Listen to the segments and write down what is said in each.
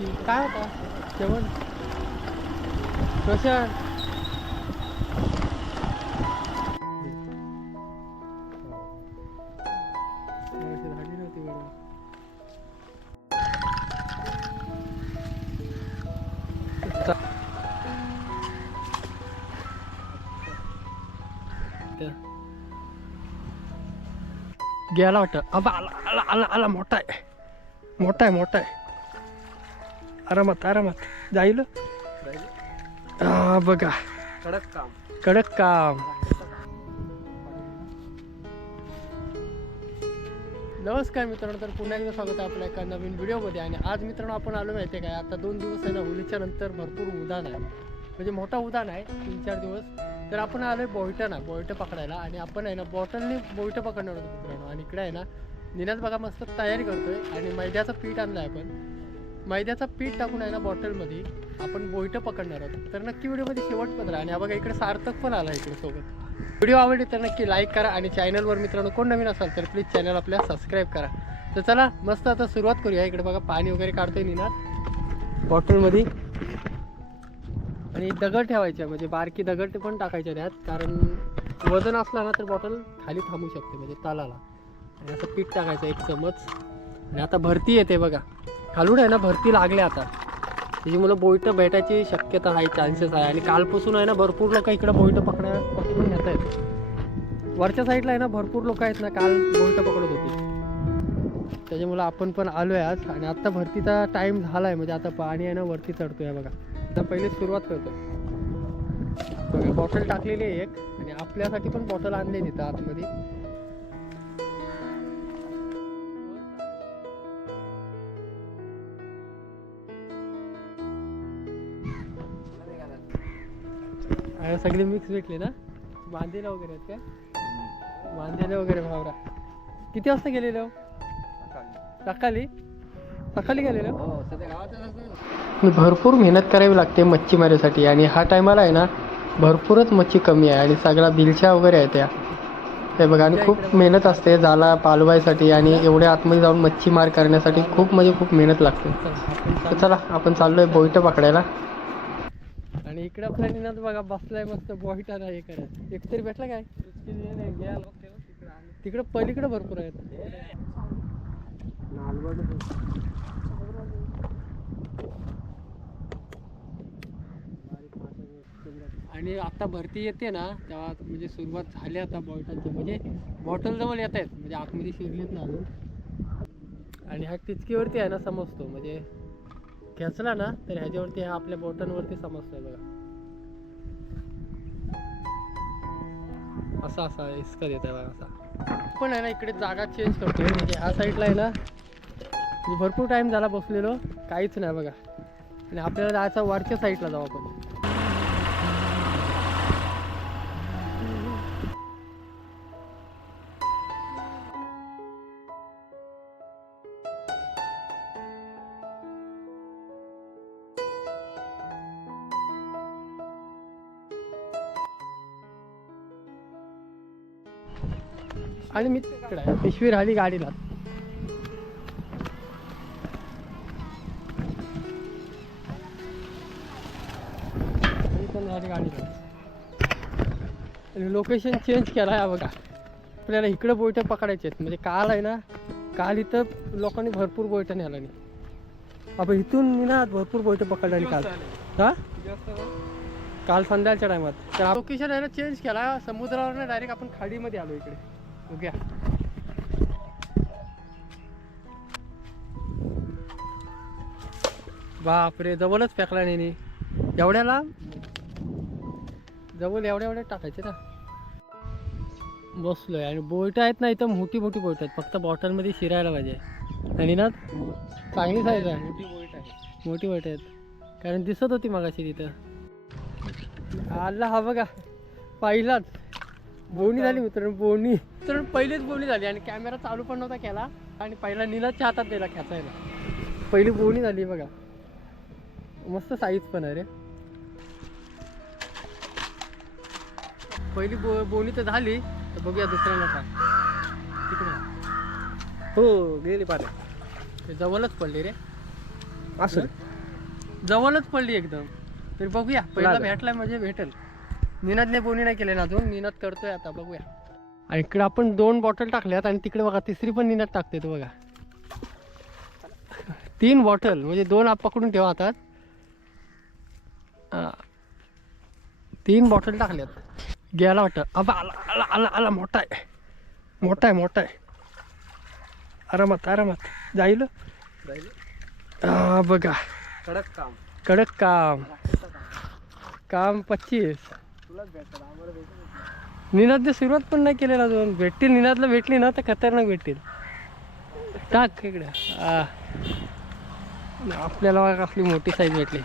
की काय होता जेवण रोशन मगाशी झाली नव्हती बरोबर चा- त्या- गेला वाटतं आबा आरामात आरामात. जाईल हा बघा. कडक काम. कडक काम नमस्कार मित्रांनो तर पुन्हा एकदा स्वागत आहे आपल्या एका नवीन व्हिडिओमध्ये. आणि आज मित्रांनो आपण आलो माहिती आहे काय? आता दोन दिवस आहे ना होलीच्या नंतर भरपूर उदान आहे. म्हणजे मोठा उदान आहे तीन चार दिवस. तर आपण आलो आहे बोयटं ना बोयटं पकडायला. आणि आपण आहे ना बॉटलने बोयटं पकडणार होतो मित्रांनो. आणि इकडे आहे ना निनाद बघा मस्त तयारी करतोय. आणि मैद्याचं पीठ आणलं आहे आपण. मैद्याचा पीठ टाकून आहे ना बॉटलमध्ये आपण बोईटं पकडणार आहोत. तर नक्की व्हिडिओमध्ये शेवटपर्यंत राहा आणि बघा इकडे सार्थक पण आला इकडे सोबत. व्हिडिओ आवडले तर नक्की लाईक करा आणि चॅनलवर मित्रांनो कोण नवीन असाल तर प्लीज चॅनल आपल्या सबस्क्राईब करा. तर चला मस्त आता सुरुवात करूया. इकडे बघा पाणी वगैरे काढतोय निनाद बॉटलमध्ये. आणि दगड ठेवायचे म्हणजे बारकी दगड पण टाकायचे त्यात. कारण वजन असला ना तर बॉटल खाली थांबू शकते म्हणजे तालाला. आणि असं पीठ टाकायचं एक चमच. आणि आता भरती येते बघा. खालून आहे ना भरती लागले आता. त्याच्यामुळं बोईटं भेटायची शक्यता आहे चान्सेस आहे. आणि कालपासून आहे ना भरपूर लोक इकडं बोईटं पकडाय पकडून येत आहेत. वरच्या साईडला आहे ना भरपूर लोक आहेत ना काल बोईटं पकडत होती. त्याच्यामुळं आपण पण आलो आहे आज. आणि आत्ता भरतीचा टाईम झाला आहे म्हणजे आता पाणी आहे ना वरती चढतो आहे बघा. आता पहिले सुरुवात करतो बघा बॉटल टाकलेली आहे एक. आणि आपल्यासाठी पण बॉटल आणली तिथं आतमध्ये. सगळे मिक्स भेटले ना? बांधलेला वगैरे आहेत काय बांधलेले वगैरे भावरा किती वाजता गेलेले? सकाळी. सकाळी गेलेले? हो भरपूर मेहनत करावी लागते मच्छीमारीसाठी आणि हा टायमाला आहे ना भरपूरच मच्छी कमी आहे आणि सगळा बिलच्या वगैरे आहे त्या हे बघा आणि खूप मेहनत असते जाला पालवायसाठी आणि एवढ्या आतमध्ये जाऊन मच्छीमार करण्यासाठी खूप म्हणजे खूप मेहनत लागते. चला आपण चाललोय बोईटं पकडायला. आणि इकडे आपला बघा बसलाय मस्त बोईटा हे करत एक तरी भेटला काय? तिकडे पलीकडे भरपूर आहेत. आणि आता भरती येते ना तेव्हा म्हणजे सुरुवात झाली आता बॉटलची म्हणजे बॉटल जवळ येत आहेत म्हणजे आतमध्ये शिरलेत ना अजून. आणि ह्या टिचकीवरती आहे ना समजतो म्हणजे खेचला ना तर ह्याच्यावरती हा आपल्या बोटांवरती समजतोय बघा. असा असा इसका देत आहे बघा असा. पण आहे ना इकडे जागा चेंज करतोय. म्हणजे ह्या साईडला आहे ना भरपूर टाइम झाला बसलेलो. काहीच नाही बघा. आणि आपल्याला जायचं वरच्या साईडला जाऊ आपण. आणि मी तिकडे आहे. पिशवी राहिली गाडीला. मी लोकेशन चेंज केला आहे बघा. आपल्याला इकडं बोयटं पकडायचे आहेत. म्हणजे काल आहे ना काल इथं लोकांनी भरपूर बोयटं नेला नाही आपण इथून ना भरपूर बोयटं पकडली काल. हा? काल संध्याकाळच्या टायमात तर लोकेशन आहे ना चेंज केला. समुद्रावर डायरेक्ट आपण खाडीमध्ये आलो इकडे. बघूया बापरे जवळच फेकला नाही एवढ्याला जवळ एवढ्या एवढ्या टाकायचे ना. बसलोय आणि बोट आहेत ना इथं मोठी मोठी बोट आहेत. फक्त बॉटलमध्ये शिरायला पाहिजे. आणि ना चांगली साईज आहे. मोठी बोईट आहे. मोठी बोट आहेत. कारण दिसत होती मगाशी तिथं. आला हा बघा पहिलाच. बोवणी झाली मित्रांनो बोवणी मित्रांनो पहिलीच बोवणी झाली आणि कॅमेरा चालू पण नव्हता केला आणि पहिला नीलाच्या हातात दिला खेचायला. पहिली बोवणी झाली बघा. मस्त साईज पण आहे रे. पहिली बो बोवणी तर झाली तर बघूया दुसऱ्यांदा काय तिकडे. हो गेली पारे. जवळच पडली रे. असं? जवळच पडली एकदम. तरी बघूया पहिला. भेटलाय म्हणजे भेटेल. निनादने बोनी नाही केले ना अजून. निनाद करतोय आता बघूया. आणि इकडे आपण दोन बॉटल टाकल्यात आणि तिकडे बघा तिसरी पण निनाद टाकते तो बघा. तीन बॉटल म्हणजे दोन आप पकडून ठेवा हातात. हा. तीन बॉटल टाकल्यात. गेला वाटतं. अबा आला आला आला आला मोठा आहे. मोठा आहे मोठा आहे. आरामात आरामात. जाईल? बघा. कडक काम. कडक काम. काम पच्चीस. निनादने सुरुवात पण नाही केलेला अजून. भेटतील निनादला भेटली ना तर खतरनाक भेटतील. टाक इकडे. आपल्याला बघा कसली मोठी साईज भेटली.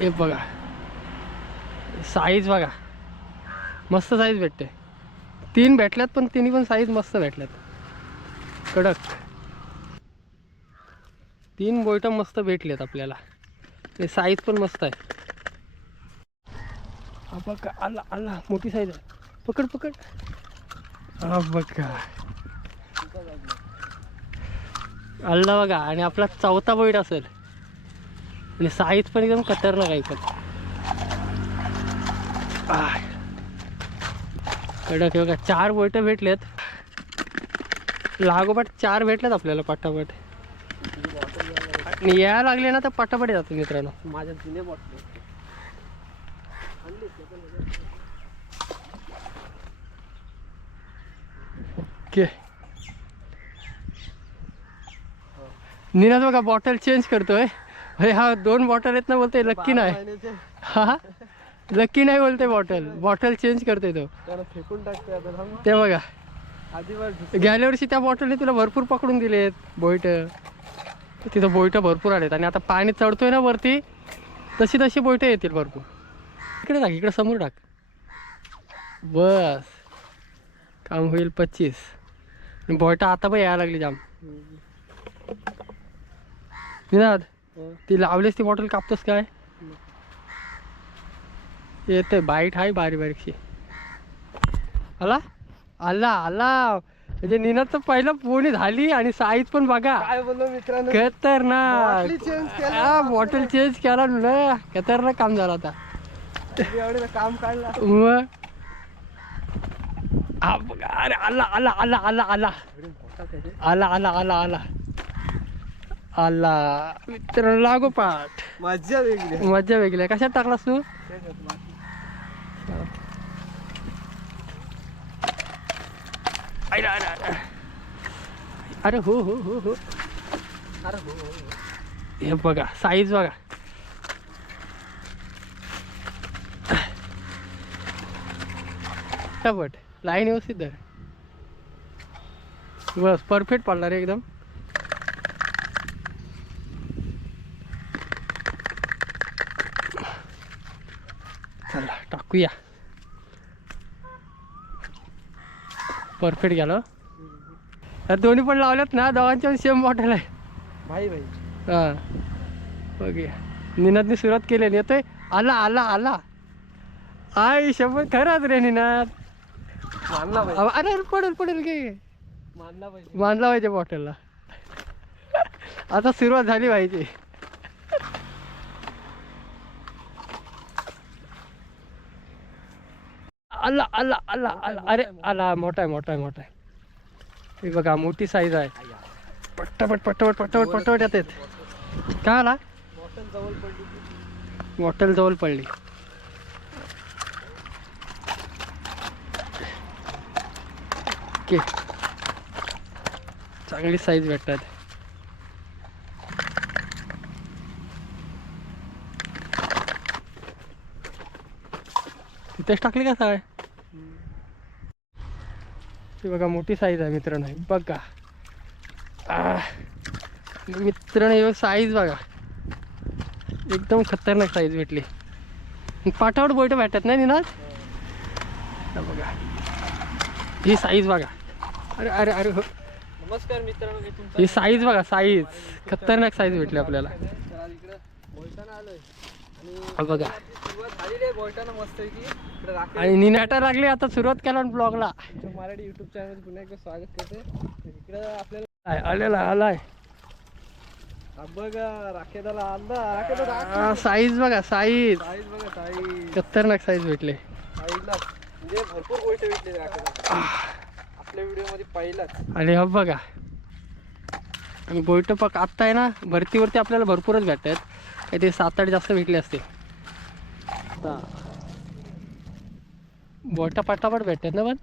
हे बघा. साईज बघा. मस्त साईज भेटते. तीन भेटल्यात पण तिन्ही पण साईज मस्त भेटल्यात. कडक. तीन बोयटं मस्त भेटलेत आपल्याला. ते साईज पण मस्त आहे. हा बघा आला आला मोठी साईज आहे. पकड पकड. हा बघा आला बघा आणि आपला चौथा बैठ असेल. आणि साईज पण एकदम खतरनाक आहे पण कडक आहे बघा चार बोट भेटलेत. लागोपाठ चार भेटलेत आपल्याला पाठापाठ आणि यायला लागले ना तर पाठापाठी जातो मित्रांनो. माझ्या जुने बॉटले ओके. निनाद बघा बॉटल चेंज करतोय. अरे हा दोन बॉटल आहेत ना बोलते लक्की नाही. हा? लक्की नाही बोलते बॉटल बॉटल चेंज करतोय तो. फेकून टाकते आता थांब. ते बघा. गेल्या वर्षी त्या बॉटलने तुला भरपूर पकडून दिलेत बोईट. तिथं बोईट भरपूर आलेत. आणि आता पाणी चढतोय ना वरती तशी तशी बोईट येतील भरपूर. इकडे टाक इकडे समोर टाक. बस. काम होईल पच्चीस. बोईट आता पण यायला लागली जाम. निनाद ती लावलीस ती बॉटल कापतोस काय? येते बाईट आहे बारीक बारीकशी. आला? आला आला. म्हणजे निनाद पहिलं पोणी झाली आणि साईज पण बघा. काय बोललो मित्रांनो? खतरनाक. बॉटली. हा चेंज केला ना खतरनाक काम झालं आता. एवढं काम काढला मग बघा, अरे आला आला आला आला आला आला आला आला आला आला मित्र लागोपाठ मज्जा वेगळी मज्जा वेगळी आहे. कशात टाकलास तू अरे अरे अरे हो हो हो हो अरे हो. हे बघा साईज बघा पट लाईन व्यवस्थित धर. बस परफेक्ट पडला रे एकदम. चला टाकूया. परफेक्ट गेलं. या दोन्ही पण लावल्यात ना दोघांच्या सेम बॉटल आहे. भाई भाई. हा. बघूया. निनादने सुरुवात केली येतोय. आला आला आला. आई शंभर खरंच रे निनाद. मानला पाहिजे. अहो, अरे अरे पडेल पडेल की मानला पाहिजे. बॉटलला. आता सुरुवात झाली पाहिजे. आला आला आला आला अरे आला मोठा आहे. मोठा आहे मोठा आहे हे बघा मोठी साईज आहे. पट्टापट पट्टापट पट्टापट पट्टापट येतात काय आला? बॉटल जवळ पडली की बॉटल जवळ पडली. ओके. चांगली साईज भेटतात. तिथेच टाकली का काय ती बघा मोठी साईज आहे मित्रांनो. नाही बघा. मित्र मित्रांनो साईज बघा. एकदम खतरनाक साईज भेटली. पाठावर बोईट भेटत नाही निनाद? बघा. ही साईज बघा. अरे अरे अरे हो. नमस्कार मित्रांनो मी तुमचा ही साईज बघा साईज खतरनाक साईज भेटली आपल्याला. तर आज इकडं बोलताना आलोय. आणि बघा. सुरुवात झालेली आहे बोलताना मस्त की आणि निनाटा लागली आता सुरुवात केला ब्लॉगला मराठी युट्यूब चॅनल पुन्हा एकदा स्वागत करते इकडं आपल्याला आलेला आलाय. हा बघा राखेदाला साईज बघा साईज साईज बघा साईज खतरनाक साईज भेटले. साईजला म्हणजे भरपूर गोष्ट भेटली राखेदा आपल्या व्हिडिओमध्ये आणि हा बघा. आणि गोईट पक आत्ता आहे ना भरतीवरती आपल्याला भरपूरच भेटत आहेत काही ते सात आठ जास्त भेटले असते. बोटा पटापट भेटतात ना पण?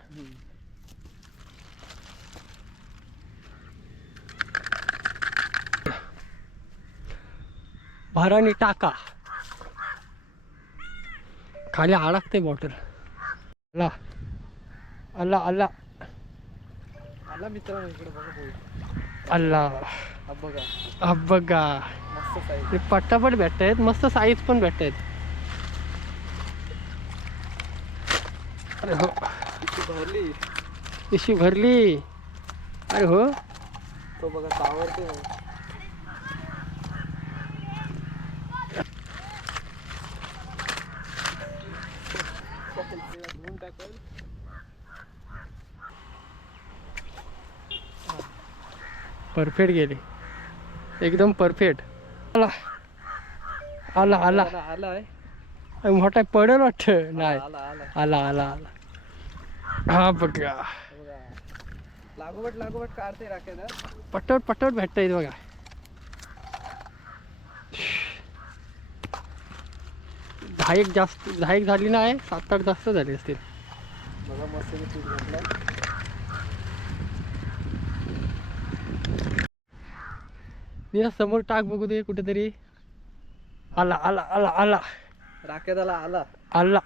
भरानी टाका. खाली अडकते बॉटल अल्ला. अल्ला अल्ला. आला मित्रांनो इकडे बघा बोट अल्ला हा बघा हा बघा मस्त साईज पटापट भेटत आहेत मस्त साईज पण अरे हो भरली भरली अरे हो तो बघा सावरते टाकल परफेक्ट गेली. एकदम परफेक्ट. आला. आला आला. आला अरे मोठा पडेल वाटतं. नाही. आला आला. आला हा बघा. लागोबट लागोबट काढते राखेदा पटवट पटवट भेटत आहेत बघा. दहा एक जास्त दहा एक झाली नाही सात आठ जास्त झाली असतील. बघा मस्त मी समोर टाक बघू दे कुठेतरी. आला आला आला आला. राखेदाला आला आला.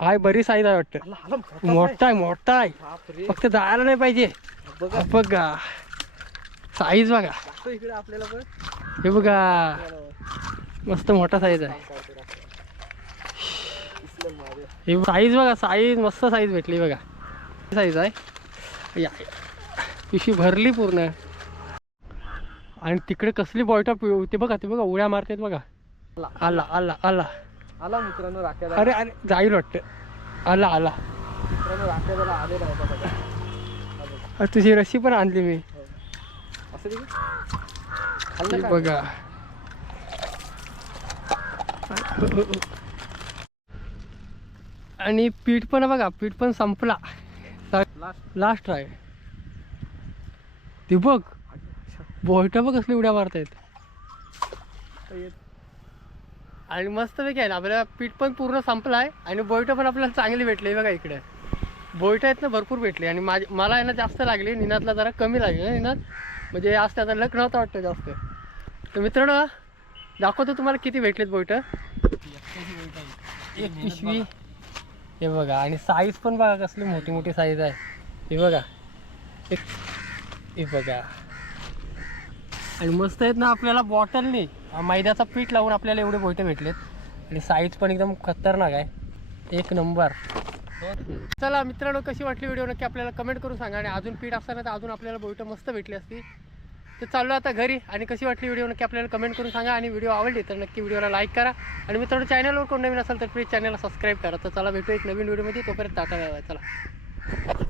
हाय बरी साईज आहे वाटतं. आला आला मोठा आहे. मोठा आहे फक्त जायला नाही पाहिजे. बघा. साईज बघा. इकडे आपल्याला पण हे बघा. मस्त मोठा साईज आहे. हे साईज बघा साईज मस्त साईज भेटली बघा. साईज आहे? या. पिशवी भरली पूर्ण. आणि तिकडे कसली बॉयटा ते बघा ते बघा उड्या मारतात बघा. आला. आला आला आला. मित्रांनो राखेदा अरे अरे जाईल वाटतं. आला आला. मित्रांनो आलेला तुझी रशी पण आणली मी. हो. असं? बघा. आणि पीठ पण बघा पीठ पण संपला. Last. लास्ट आहे. ती बघ. बोयटा बघ कसली उड्या मारतायत येत. आणि मस्त पैकी आहे ना आपल्याला पीठ पण पूर्ण संपला आहे आणि बोयटं पण आपल्याला चांगली भेटली बघा इकडे. बोयटं आहेत ना भरपूर भेटली आणि माझ मला आहे ना जास्त लागली निनातला जरा कमी लागली ना निनात? म्हणजे आज त्याचा लक नव्हतं वाटतं जास्त. तर मित्रांनो दाखवतो तुम्हाला किती भेटलेत बोयटं. एक पिशवी हे बघा आणि साईज पण बघा कसली मोठी मोठी साईज आहे. हे बघा. एक हे बघा. आणि मस्त आहेत ना आपल्याला बॉटलने मैद्याचा पीठ लावून आपल्याला एवढे बोटे भेटलेत. आणि साईज पण एकदम खतरनाक आहे. एक नंबर चला मित्रांनो कशी वाटली व्हिडिओ नक्की आपल्याला कमेंट करून सांगा. आणि अजून पीठ असताना तर अजून आपल्याला बोटं मस्त भेटली असती. तर चाललो आता घरी. आणि कशी वाटली व्हिडिओ नक्की आपल्याला कमेंट करून सांगा. आणि व्हिडिओ आवडली तर नक्की व्हिडिओला लाईक करा. आणि मित्रांनो चॅनलवर कोण नवीन असेल तर प्लीज चॅनलला सबस्क्राईब करा. तर चला भेटू एक नवीन व्हिडिओमध्ये तोपर्यंत टाटा बाय चला.